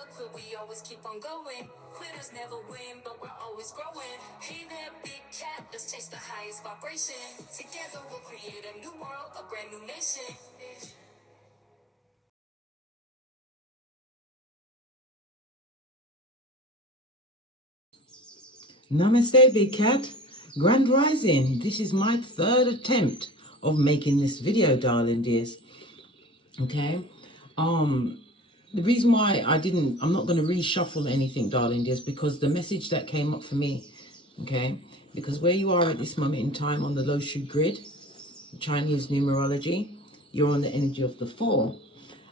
never quit, we always keep on going. Quitters never win, but we're always growing. Hey there, big cat, let's chase the highest vibration. Together we'll create a new world, a brand new nation. Namaste, big cat. Grand rising. This is my third attempt of making this video, darling dears. Okay. The reason why I'm not going to reshuffle anything, darling dears, because the message that came up for me, okay, because where you are at this moment in time on the low shoe grid, Chinese numerology, you're on the energy of the 4,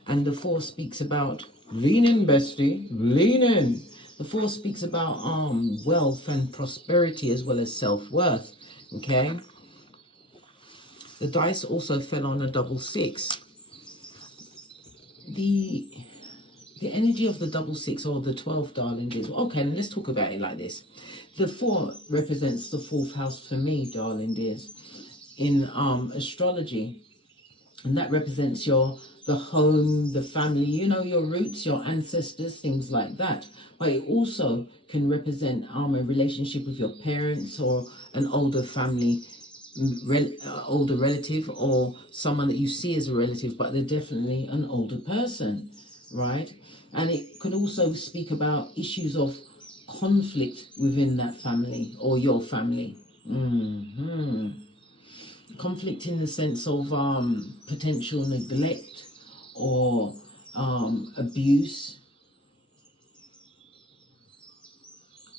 and the 4 speaks about lean in, bestie, lean in. The 4 speaks about wealth and prosperity as well as self-worth. Okay. The dice also fell on a double 6. The energy of the double 6 or the 12, darling, is okay. Let's talk about it like this. The 4 represents the 4th house for me, darling dears, in astrology, and that represents the home, the family, you know, your roots, your ancestors, things like that. But it also can represent a relationship with your parents or an older family, older relative, or someone that you see as a relative, but they're definitely an older person, right? And it could also speak about issues of conflict within that family or your family. Conflict in the sense of potential neglect or abuse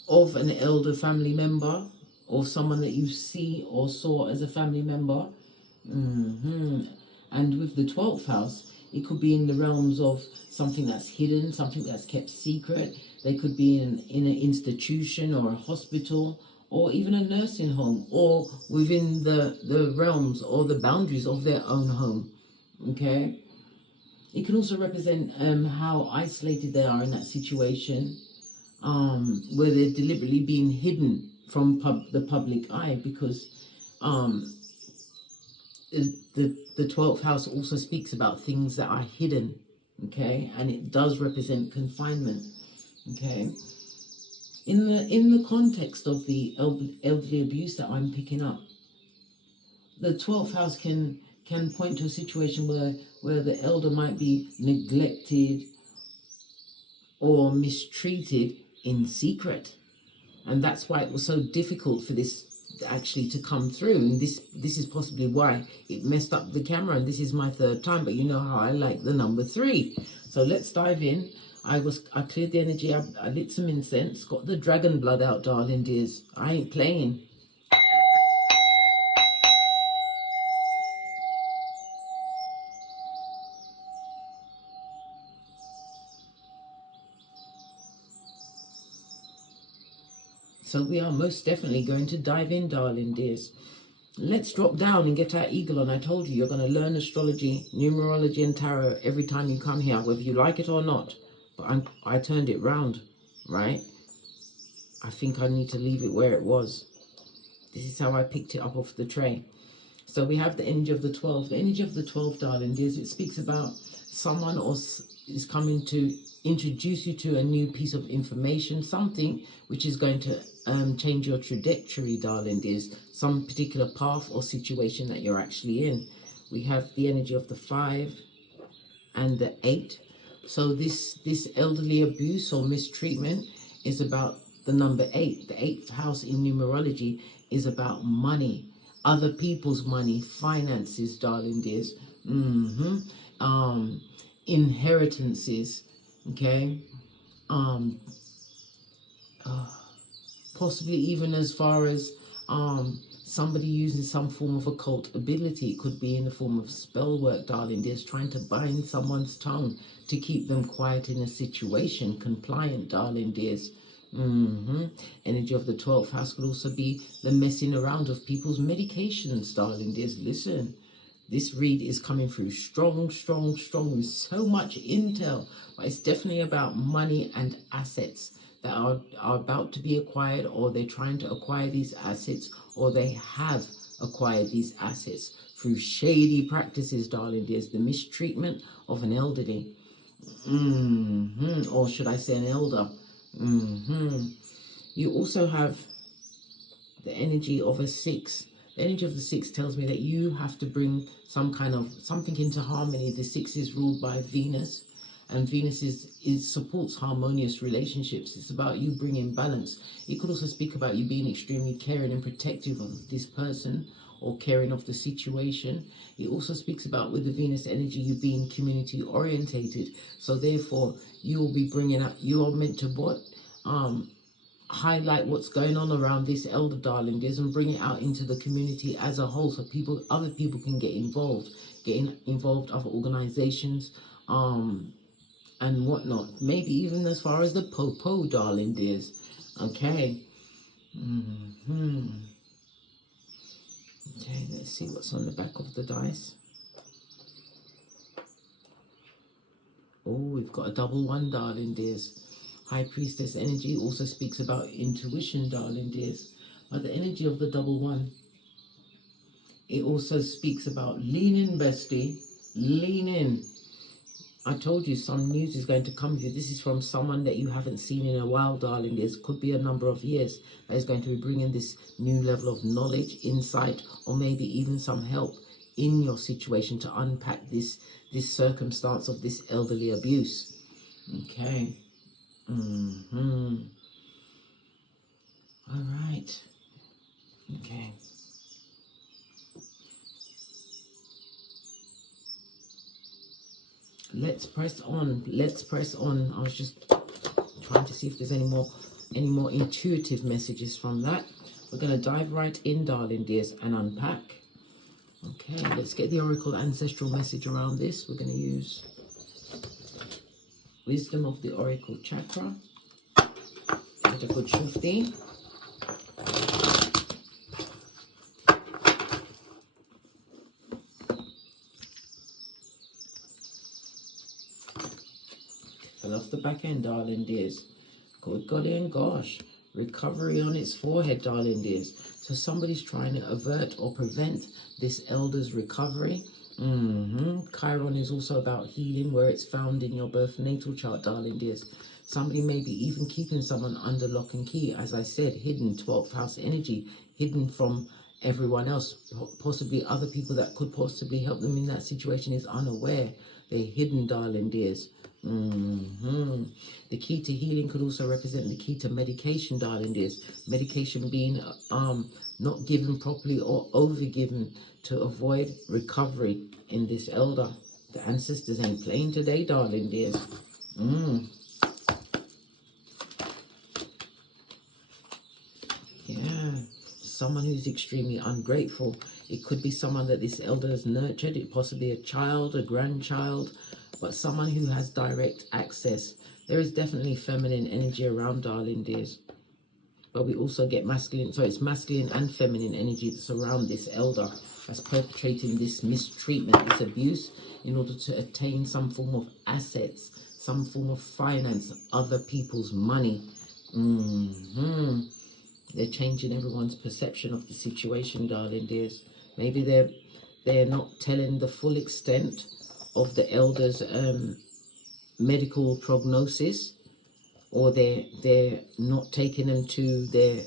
of an elder family member or someone that you see or saw as a family member. And with the 12th house, it could be in the realms of something that's hidden, something that's kept secret. They could be in an institution or a hospital or even a nursing home, or within the realms or the boundaries of their own home. Okay. It can also represent how isolated they are in that situation, where they're deliberately being hidden from the public eye, because the 12th house also speaks about things that are hidden, okay, and it does represent confinement, okay. In the context of the elderly abuse that I'm picking up, the 12th house can point to a situation where the elder might be neglected or mistreated in secret, and that's why it was so difficult for this actually to come through. And this is possibly why it messed up the camera, and this is my 3rd time, but you know how I like the number 3. So let's dive in. I cleared the energy, I lit some incense, got the dragon blood out, darling dears. I ain't playing. So we are most definitely going to dive in, darling dears. Let's drop down and get our eagle on. I told you, you're going to learn astrology, numerology, and tarot every time you come here, whether you like it or not. But I turned it round, right? I think I need to leave it where it was. This is how I picked it up off the tray. So we have the energy of the 12. The energy of the 12, darling dears, it speaks about someone is coming to introduce you to a new piece of information, something which is going to change your trajectory, darling dears, some particular path or situation that you're actually in. We have the energy of the 5 and the 8. So this elderly abuse or mistreatment is about the number 8. The 8th house in numerology is about money, other people's money, finances, darling dears, inheritances, okay, possibly even as far as somebody using some form of occult ability. It could be in the form of spell work, darling dears, trying to bind someone's tongue to keep them quiet in a situation, compliant, darling dears. Energy of the 12th house could also be the messing around of people's medications, darling dears. Listen, this read is coming through strong with so much intel, but it's definitely about money and assets that are about to be acquired, or they're trying to acquire these assets, or they have acquired these assets through shady practices, darling dears. The mistreatment of an elderly. Or should I say an elder? You also have the energy of a 6. The energy of the 6 tells me that you have to bring something into harmony. The 6 is ruled by Venus, and Venus supports harmonious relationships. It's about you bringing balance. It could also speak about you being extremely caring and protective of this person, or caring of the situation. It also speaks about, with the Venus energy, you being community orientated. So therefore, you will be bringing up, you are meant to highlight what's going on around this elder, darling dears, and bring it out into the community as a whole, so other people can get involved, other organizations, and whatnot. Maybe even as far as the popo, darling dears. Okay. Okay, let's see what's on the back of the dice. Oh, we've got a double 1, darling dears. High Priestess energy also speaks about intuition, darling dears. But the energy of the double 1, it also speaks about lean in, bestie. Lean in. I told you some news is going to come with you. This is from someone that you haven't seen in a while, darling. This could be a number of years that is going to be bringing this new level of knowledge, insight, or maybe even some help in your situation to unpack this circumstance of this elderly abuse. Okay. All right. Okay. Let's press on. Let's press on. I was just trying to see if there's any more intuitive messages from that. We're going to dive right in, darling dears, and unpack. Okay, let's get the Oracle ancestral message around this. We're going to use Wisdom of the Oracle Chakra. Get a good shufti. Fell off the back end, darling dears. Good golly and gosh. Recovery on its forehead, darling dears. So somebody's trying to avert or prevent this elder's recovery. Chiron is also about healing, where it's found in your birth natal chart, darling dears. Somebody may be even keeping someone under lock and key, as I said, hidden, 12th house energy, hidden from everyone else. Possibly other people that could possibly help them in that situation is unaware. They're hidden, darling dears. The key to healing could also represent the key to medication, darling dears. Medication being not given properly or over given to avoid recovery in this elder. The ancestors ain't playing today, darling dears. Yeah, someone who's extremely ungrateful. It could be someone that this elder has nurtured. It possibly a child, a grandchild, but someone who has direct access. There is definitely feminine energy around, darling dears. But we also get masculine, so it's masculine and feminine energy that's around this elder that's perpetrating this mistreatment, this abuse, in order to attain some form of assets, some form of finance, other people's money. They're changing everyone's perception of the situation, darling dears. Maybe they're not telling the full extent of the elder's medical prognosis, or they're not taking them to their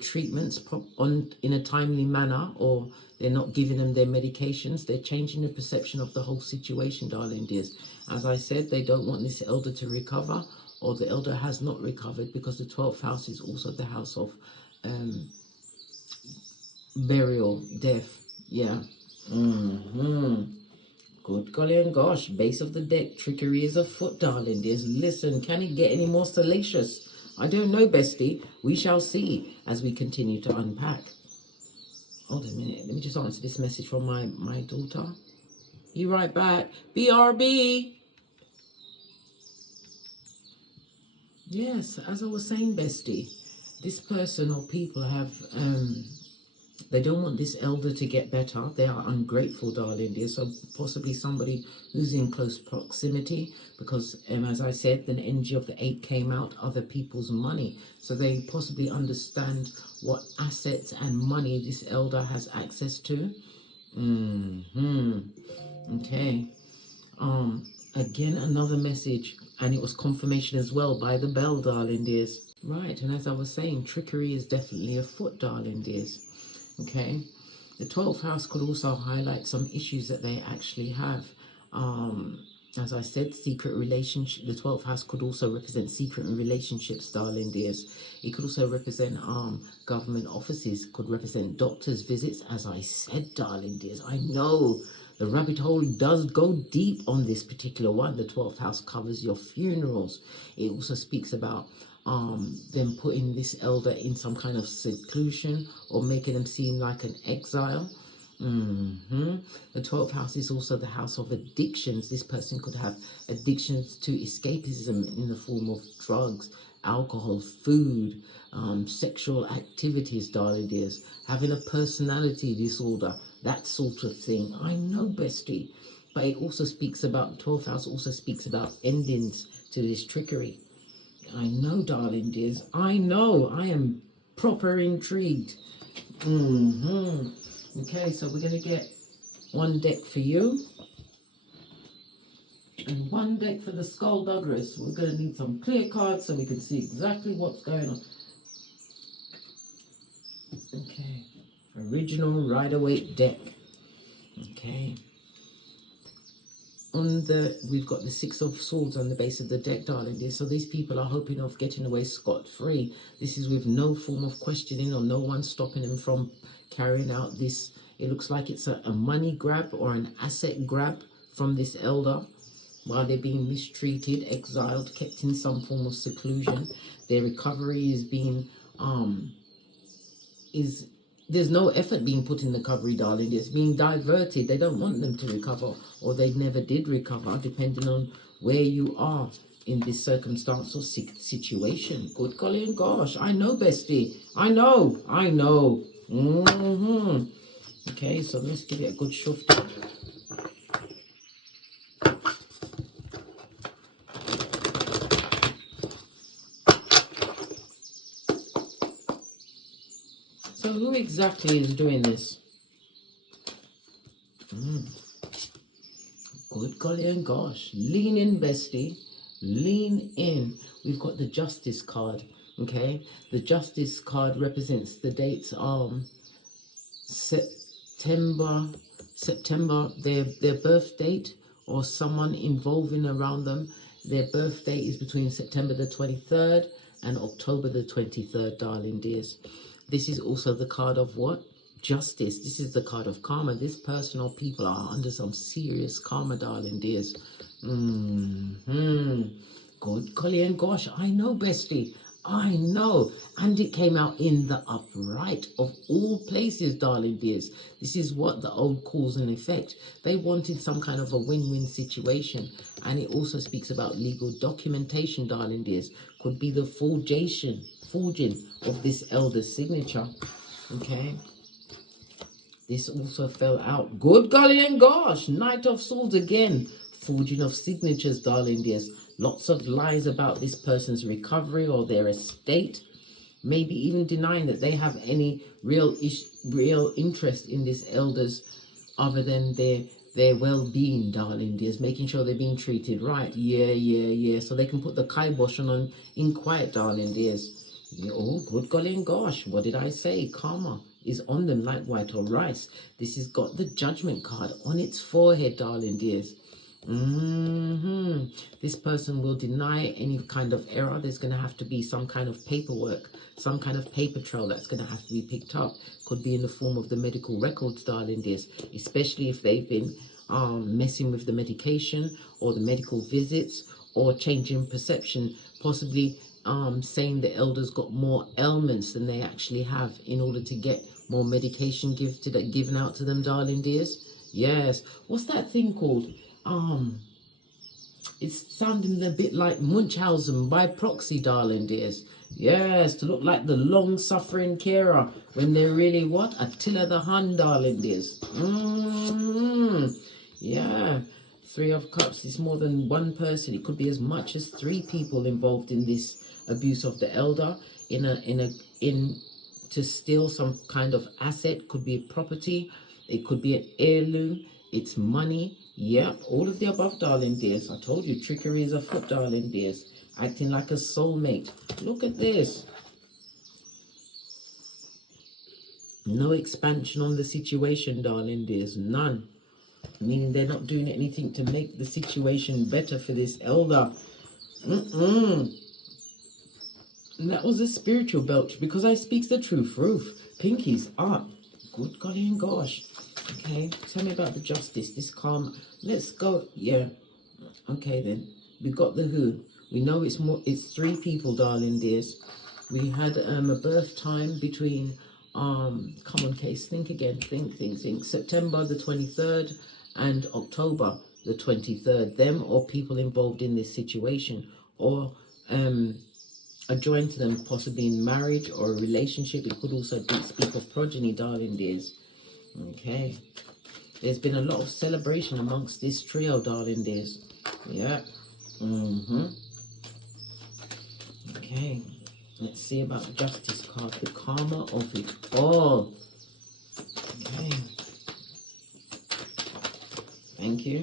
treatments in a timely manner, or they're not giving them their medications. They're changing the perception of the whole situation, darling dears. As I said, they don't want this elder to recover, or the elder has not recovered, because the 12th house is also the house of burial, death. Yeah. Good golly and gosh, base of the deck, trickery is afoot, darling dears. Listen, can it get any more salacious? I don't know, bestie. We shall see as we continue to unpack. Hold a minute, let me just answer this message from my daughter. You right back. BRB. Yes, as I was saying, bestie, this person or people have they don't want this elder to get better. They are ungrateful, darling dear. So possibly somebody who's in close proximity, because as I said, the energy of the 8 came out, other people's money. So they possibly understand what assets and money this elder has access to. Okay. Again, another message, and it was confirmation as well by the bell, darling dears. Right, and as I was saying, trickery is definitely afoot, darling dears. Okay, the 12th house could also highlight some issues that they actually have. As I said, secret relationship. The 12th house could also represent secret relationships, darling dears. It could also represent government offices, could represent doctors' visits. As I said, darling dears, I know the rabbit hole does go deep on this particular one. The 12th house covers your funerals. It also speaks about them putting this elder in some kind of seclusion or making them seem like an exile. The 12th house is also the house of addictions. This person could have addictions to escapism in the form of drugs, alcohol, food, sexual activities, darling dears, having a personality disorder, that sort of thing. I know, bestie. But it also speaks about, the 12th house also speaks about endings to this trickery. I know, darling dears. I know. I am proper intrigued. Okay, so we're going to get one deck for you and one deck for the skullduggeress. We're going to need some clear cards so we can see exactly what's going on. Okay, original Rider-Waite deck. Okay. We've got the 6 of Swords on the base of the deck, darling dear. So these people are hoping of getting away scot-free. This is with no form of questioning or no one stopping them from carrying out this. It looks like it's a money grab or an asset grab from this elder while they're being mistreated, exiled, kept in some form of seclusion. Their recovery is being there's no effort being put in the recovery, darling. It's being diverted. They don't want them to recover, or they never did recover, depending on where you are in this circumstance or situation. Good golly and gosh, I know, bestie. I know. Okay, so let's give it a good shove. So who exactly is doing this? Good golly and gosh. Lean in, bestie. Lean in. We've got the Justice card. Okay. The Justice card represents the dates September, their birth date or someone involving around them. Their birth date is between September the 23rd and October the 23rd, darling dears. This is also the card of what? Justice. This is the card of karma. This person or people are under some serious karma, darling dears. Good golly and gosh, I know, bestie. I know. And it came out in the upright of all places, darling dears. This is what the old cause and effect. They wanted some kind of a win-win situation. And it also speaks about legal documentation, darling dears. Could be the forging of this elder's signature. Okay. This also fell out. Good golly and gosh. Knight of Swords again. Forging of signatures, darling dears. Lots of lies about this person's recovery or their estate. Maybe even denying that they have any real interest in this elders other than their well-being, darling dears. Making sure they're being treated right. Yeah. So they can put the kibosh on in quiet, darling dears. Oh, good golly and gosh. What did I say? Karma is on them like white or rice. This has got the Judgment card on its forehead, darling dears. This person will deny any kind of error. There's going to have to be some kind of paperwork, some kind of paper trail that's going to have to be picked up. Could be in the form of the medical records, darling dears, especially if they've been messing with the medication or the medical visits or changing perception, possibly saying the elders got more ailments than they actually have in order to get more medication given out to them, darling dears. Yes. What's that thing called? It's sounding a bit like Munchausen by proxy, darling dears. Yes, to look like the long-suffering carer when they're really what? Attila the Hun, darling dears. Yeah. 3 of Cups is more than one person. It could be as much as 3 people involved in this abuse of the elder to steal some kind of asset. Could be a property. It could be an heirloom. It's money. Yep, all of the above, darling dears. I told you, trickery is afoot, darling dears. Acting like a soulmate. Look at this. No expansion on the situation, darling dears. None. Meaning they're not doing anything to make the situation better for this elder. And that was a spiritual belch, because I speaks the truth. Roof. Pinkies up. Good golly and gosh. Okay, tell me about the justice. This calm. Let's go. Yeah. Okay then. We got the who. We know it's more. It's 3 people, darling dears. We had a birth time between come on, case. Think again. Think. September the 23rd and October the 23rd. Them or people involved in this situation, or adjoined to them, possibly in marriage or a relationship. It could also speak of progeny, darling dears. Okay. There's been a lot of celebration amongst this trio, darling dears. Yeah. Okay. Let's see about the justice card. The karma of it all. Okay. Thank you.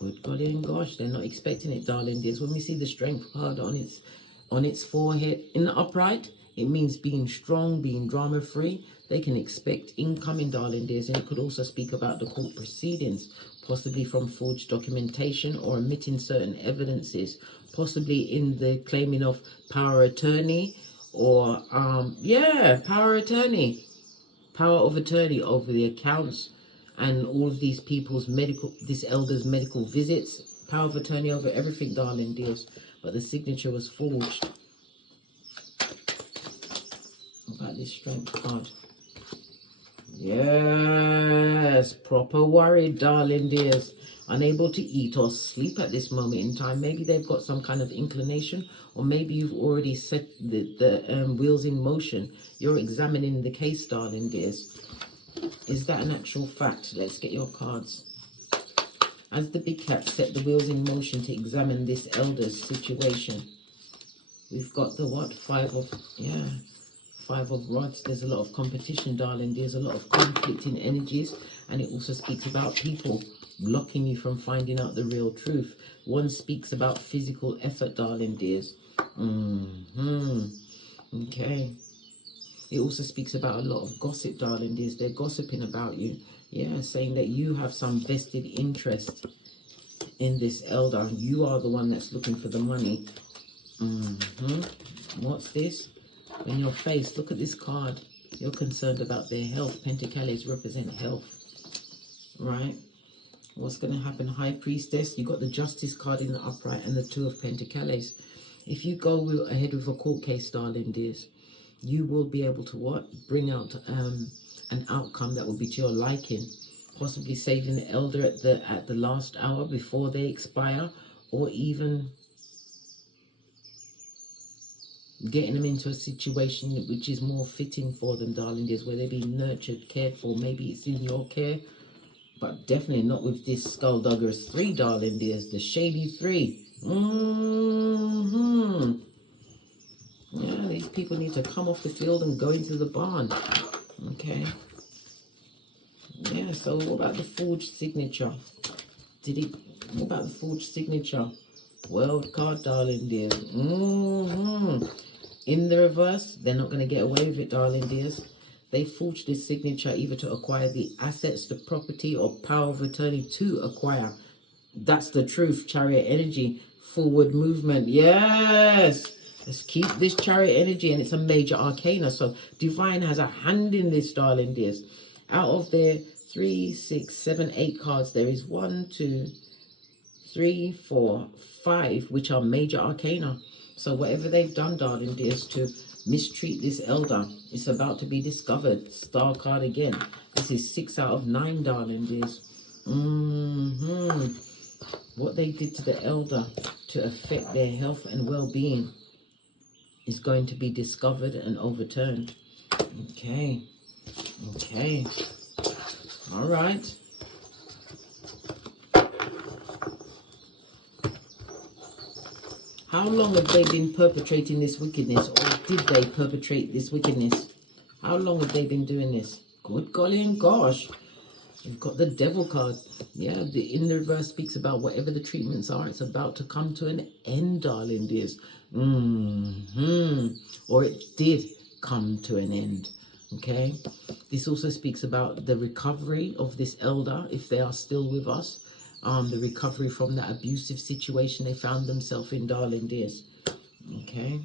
Good golly and gosh. They're not expecting it, darling dears. When we see the strength card on its forehead in the upright, it means being strong, being drama free. They can expect incoming, darling dears. And it could also speak about the court proceedings, possibly from forged documentation or omitting certain evidences, possibly in the claiming of power attorney, or power of attorney over the accounts and all of these people's this elder's medical visits. Power of attorney over everything, darling dears. But the signature was forged. What about this strength card? Yes, proper worried, darling dears. Unable to eat or sleep at this moment in time. Maybe they've got some kind of inclination, or maybe you've already set the wheels in motion. You're examining the case, darling dears. Is that an actual fact? Let's get your cards. As the big cat set the wheels in motion to examine this elder's situation, we've got the what? 5 of rods. There's a lot of competition, darling. There's a lot of conflicting energies, and it also speaks about people blocking you from finding out the real truth. One speaks about physical effort, darling dears. Okay. It also speaks about a lot of gossip, darling dears. They're gossiping about you. Yeah, saying that you have some vested interest in this elder. You are the one that's looking for the money. What's this? In your face, look at this card. You're concerned about their health. Pentacles represent health. Right? What's going to happen? High Priestess. You got the Justice card in the upright and the 2 of Pentacles. If you go ahead with a court case, darling dears, you will be able to what? Bring out an outcome that will be to your liking. Possibly saving the elder at the last hour before they expire, or even getting them into a situation which is more fitting for them, darling dears, where they're being nurtured, cared for. Maybe it's in your care, but definitely not with this Skulldugger's 3, darling dears, the Shady 3. Yeah, these people need to come off the field and go into the barn. Okay. Yeah, so what about the forged signature? What about the forged signature? World card, darling dears. In the reverse, they're not going to get away with it, darling dears. They forged this signature either to acquire the assets, the property, or power of attorney to acquire. That's the truth. Chariot energy. Forward movement. Yes. Let's keep this chariot energy, and it's a major arcana. So divine has a hand in this, darling dears. Out of their 3, 6, 7, 8 cards, there is 1, 2, 3, 4, 5, which are major arcana. So whatever they've done, darling dears, to mistreat this elder, it's about to be discovered. Star card again. This is 6 out of 9, darling dears. What they did to the elder to affect their health and well-being is going to be discovered and overturned. Okay. Okay. All right. How long have they been perpetrating this wickedness, or did they perpetrate this wickedness? How long have they been doing this? Good golly and gosh. You've got the devil card. Yeah, in the reverse speaks about whatever the treatments are, it's about to come to an end, darling dears. Or it did come to an end. Okay. This also speaks about the recovery of this elder, if they are still with us. The recovery from that abusive situation they found themselves in, darling dears. Okay.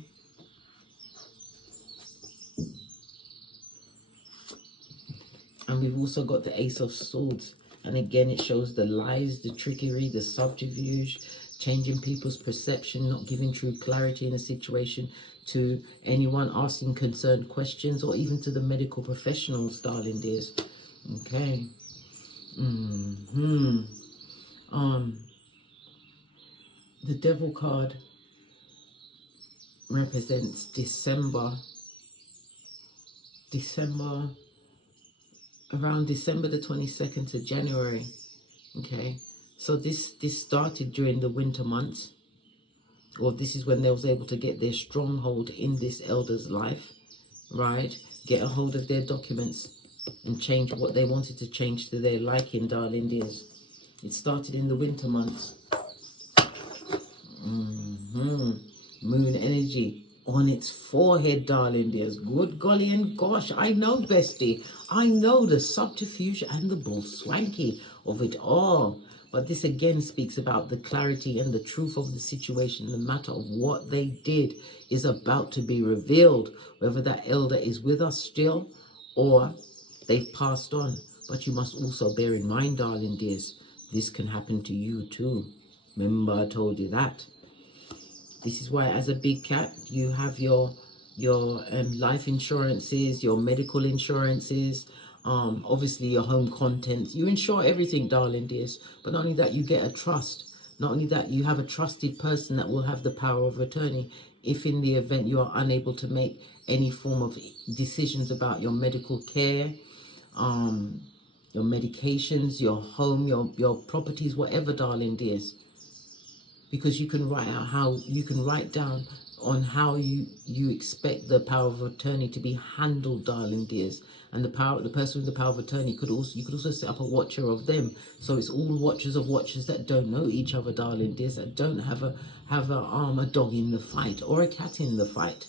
And we've also got the Ace of Swords. And again, it shows the lies, the trickery, the subterfuge, changing people's perception, not giving true clarity in a situation to anyone asking concerned questions, or even to the medical professionals, darling dears. Okay. The Devil card represents December, around December the 22nd to January. Okay, so this started during the winter months, or this is when they was able to get their stronghold in this elder's life, right? Get a hold of their documents and change what they wanted to change to their liking, darling dears. It started in the winter months. Moon energy on its forehead, darling dears. Good golly and gosh, I know, bestie. I know the subterfuge and the bull swanky of it all. But this again speaks about the clarity and the truth of the situation. The matter of what they did is about to be revealed, whether that elder is with us still or they've passed on. But you must also bear in mind, darling dears, this can happen to you too. Remember I told you that. This is why, as a big cat, you have your life insurances, your medical insurances, obviously your home contents. You insure everything, darling dears. But not only that, you get a trust. Not only that, you have a trusted person that will have the power of attorney if in the event you are unable to make any form of decisions about your medical care, your medications, your home, your properties, whatever, darling dears. Because you can write down on how you expect the power of attorney to be handled, darling dears. And the person with the power of attorney you could also set up a watcher of them. So it's all watchers of watchers that don't know each other, darling dears, that don't have a dog in the fight or a cat in the fight.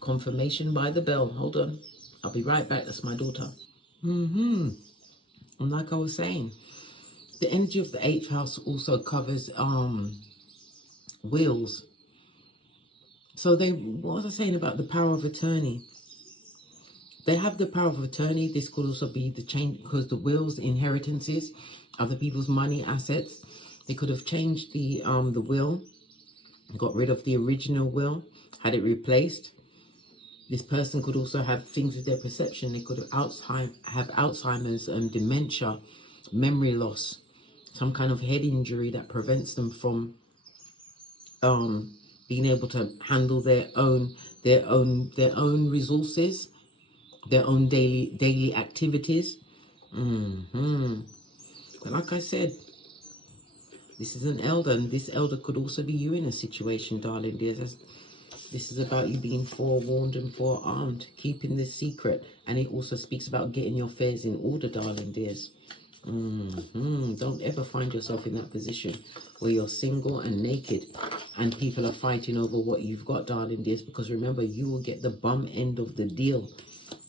Confirmation by the bell. Hold on, I'll be right back. That's my daughter. And like I was saying, the energy of the 8th house also covers wills. So what was I saying about the power of attorney? They have the power of attorney. This could also be the change, because the wills, inheritances, other people's money, assets. They could have changed the will, got rid of the original will, had it replaced. This person could also have things with their perception. They could have Alzheimer's, dementia, memory loss, some kind of head injury that prevents them from being able to handle their own resources, their own daily activities. But like I said, this is an elder, and this elder could also be you in a situation, darling dears. This is about you being forewarned and forearmed, keeping this secret. And it also speaks about getting your affairs in order, darling dears. Don't ever find yourself in that position where you're single and naked and people are fighting over what you've got, darling dears, because remember, you will get the bum end of the deal,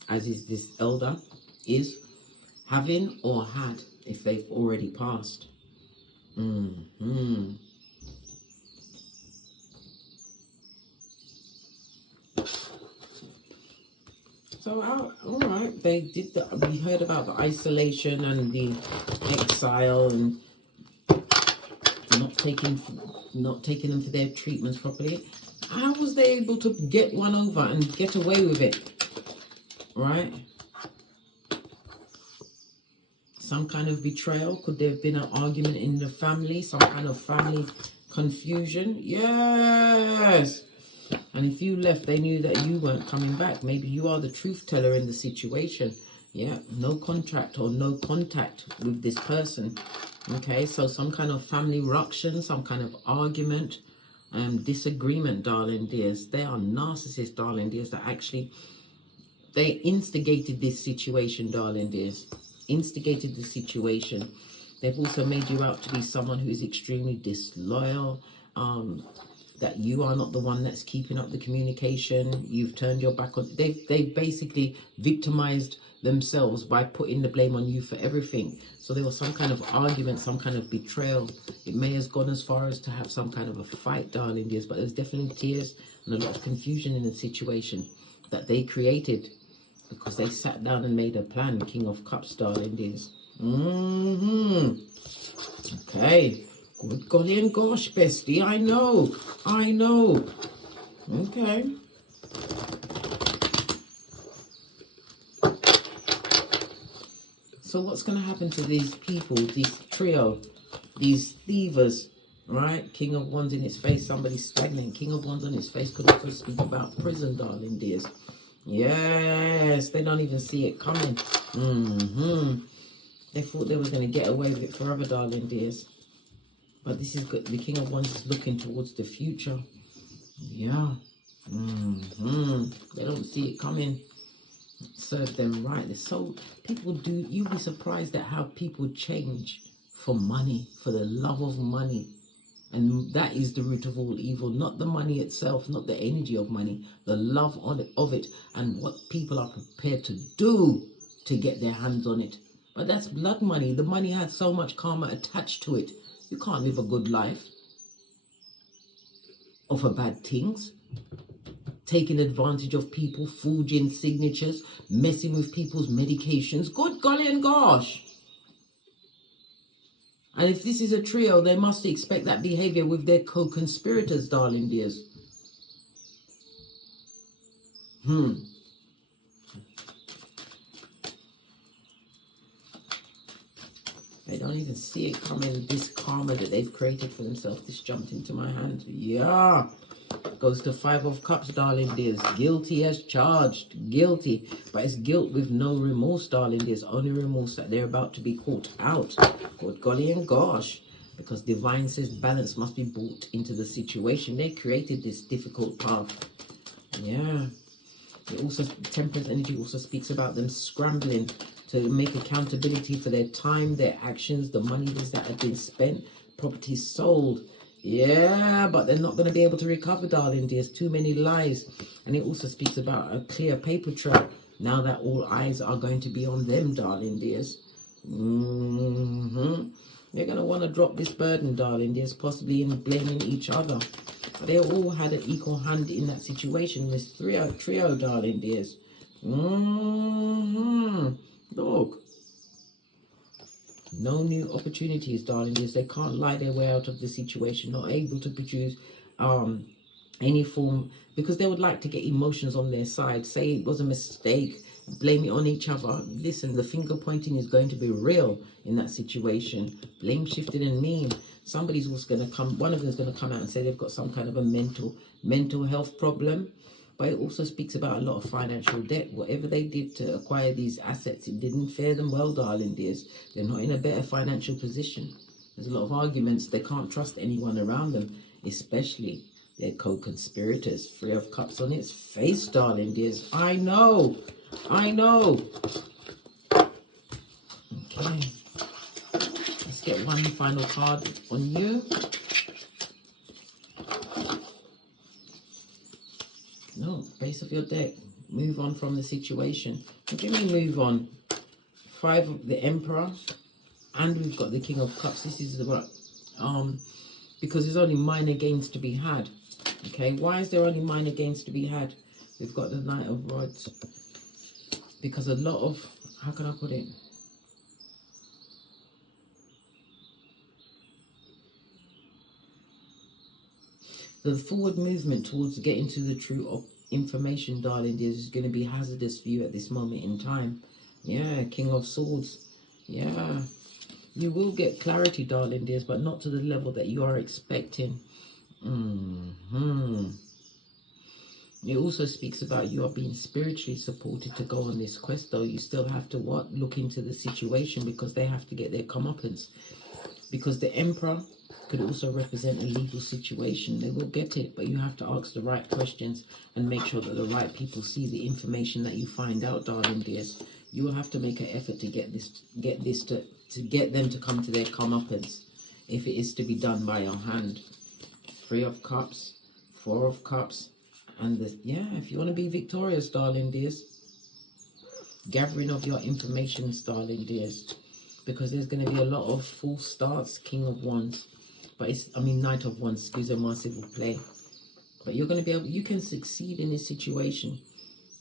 as is this elder is having or had, if they've already passed. So, all right, they did we heard about the isolation and the exile and not taking them for their treatments properly. How was they able to get one over and get away with it? Right? Some kind of betrayal. Could there have been an argument in the family? Some kind of family confusion? Yes. And if you left, they knew that you weren't coming back. Maybe you are the truth teller in the situation. Yeah, no contract or no contact with this person. Okay, so some kind of family ruction, some kind of argument, disagreement, darling dears. They are narcissists, darling dears, that actually They instigated this situation, darling dears. Instigated the situation. They've also made you out to be someone who is extremely disloyal. That you are not the one that's keeping up the communication. You've turned your back on. They've basically victimized themselves by putting the blame on you for everything. So there was some kind of argument, some kind of betrayal. It may have gone as far as to have some kind of a fight, darling dears, but there's definitely tears and a lot of confusion in the situation that they created because they sat down and made a plan. King of Cups, darling dears. Okay. Good golly and gosh, bestie. I know. Okay. So what's going to happen to these people, this trio, these thievers, right? King of Wands in its face, somebody stagnant. King of Wands on its face could also speak about prison, darling dears. Yes, they don't even see it coming. They thought they was going to get away with it forever, darling dears. But this is good. The King of Wands is looking towards the future. Yeah. They don't see it coming. Serve them right. So people do. You'll be surprised at how people change for money, for the love of money. And that is the root of all evil. Not the money itself, not the energy of money. The love of it and what people are prepared to do to get their hands on it. But that's blood money. The money has so much karma attached to it. You can't live a good life off of bad things. Taking advantage of people, forging signatures, messing with people's medications. Good golly and gosh. And if this is a trio, they must expect that behavior with their co-conspirators, darling dears. They don't even see it coming. This karma that they've created for themselves. This jumped into my hand. Yeah. Goes to Five of Cups, darling dears. Guilty as charged. Guilty. But it's guilt with no remorse, darling dears. Only remorse that they're about to be caught out. Good golly and gosh. Because divine says balance must be brought into the situation. They created this difficult path. Yeah. It also, Temperance energy also speaks about them scrambling to make accountability for their time, their actions, the monies that have been spent, property sold. Yeah, but they're not going to be able to recover, darling dears. Too many lies. And it also speaks about a clear paper trail. Now that all eyes are going to be on them, darling dears. They're going to want to drop this burden, darling dears, possibly in blaming each other. But they all had an equal hand in that situation. This trio, darling dears. Look. No new opportunities, darling dears. They can't lie their way out of the situation. Not able to produce any form, because they would like to get emotions on their side. Say it was a mistake. Blame it on each other. Listen, the finger pointing is going to be real in that situation. Blame shifting and mean. Somebody's also going to come, one of them is going to come out and say they've got some kind of a mental health problem. But it also speaks about a lot of financial debt. Whatever they did to acquire these assets, it didn't fare them well, darling dears. They're not in a better financial position. There's a lot of arguments. They can't trust anyone around them, especially their co-conspirators. Three of Cups on its face, darling dears. I know. Okay. Let's get one final card on you. No, base of your deck. Move on from the situation. What do you mean move on? Five of the Emperor. And we've got the King of Cups. This is the because there's only minor gains to be had. Okay, why is there only minor gains to be had? We've got the Knight of Rods. Because a lot of, how can I put it? The forward movement towards getting to the true information, darling dears, is going to be hazardous for you at this moment in time. Yeah, King of Swords. Yeah. You will get clarity, darling dears, but not to the level that you are expecting. It also speaks about you are being spiritually supported to go on this quest, though. You still have to look into the situation, because they have to get their comeuppance. Because the Emperor could also represent a legal situation. They will get it, but you have to ask the right questions and make sure that the right people see the information that you find out, darling dears. You will have to make an effort to get them to come to their comeuppance, if it is to be done by your hand. 3 of Cups, 4 of Cups, and if you want to be victorious, darling dears, gathering of your information, darling dears, because there's going to be a lot of false starts, King of Wands, Knight of Wands, excuse me, my civil play. But you're going to be able, you can succeed in this situation,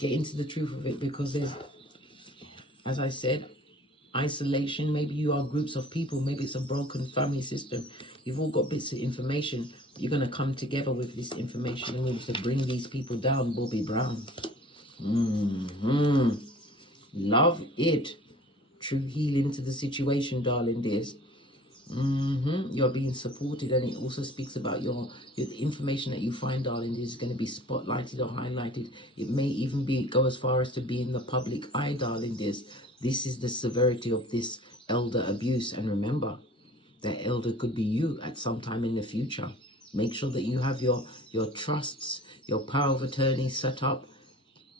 get into the truth of it, because there's, as I said, isolation. Maybe you are groups of people, maybe it's a broken family system. You've all got bits of information. You're going to come together with this information and able to bring these people down, Bobby Brown. Love it. True healing to the situation, darling dears. You're being supported, and it also speaks about your information that you find, darling dears, is going to be spotlighted or highlighted. It may even go as far as to be in the public eye, darling dears. This is the severity of this elder abuse, and remember, that elder could be you at some time in the future. Make sure that you have your trusts, your power of attorney set up.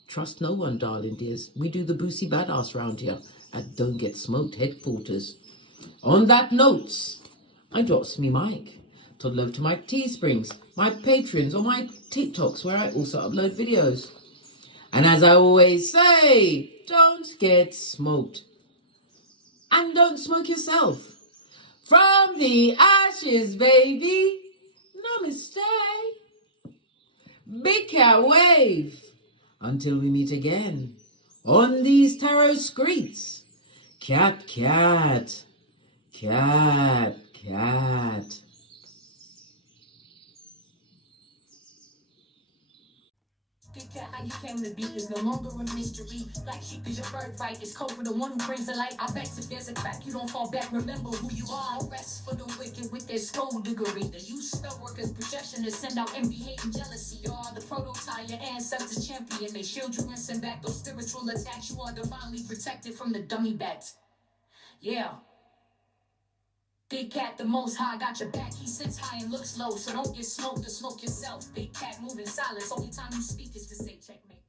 Trust no one, darling dears. We do the Boosie Badass round here at Don't Get Smoked headquarters. On that note, I drops me mic. Toddle over to my Teesprings, my Patreons, or my TikToks, where I also upload videos. And as I always say, don't get smoked. And don't smoke yourself. From the ashes, baby. Namaste. Big cat wave. Until we meet again on these tarot streets. Cat, cat, cat, cat. How you came to be is no longer a mystery. Black sheep is your birthright. It's code for the one who brings the light. I bet if there's a crack, you don't fall back. Remember who you are. No rest for the wicked with their skullduggery. The use spell workers' projection to send out envy, hate, and jealousy. You are the prototype, your ancestors champion. They shield you and send back those spiritual attacks. You are divinely protected from the dummy bats. Yeah. Big cat, the most high, got your back. He sits high and looks low, so don't get smoked or smoke yourself. Big cat, moving silence. Only time you speak is to say checkmate.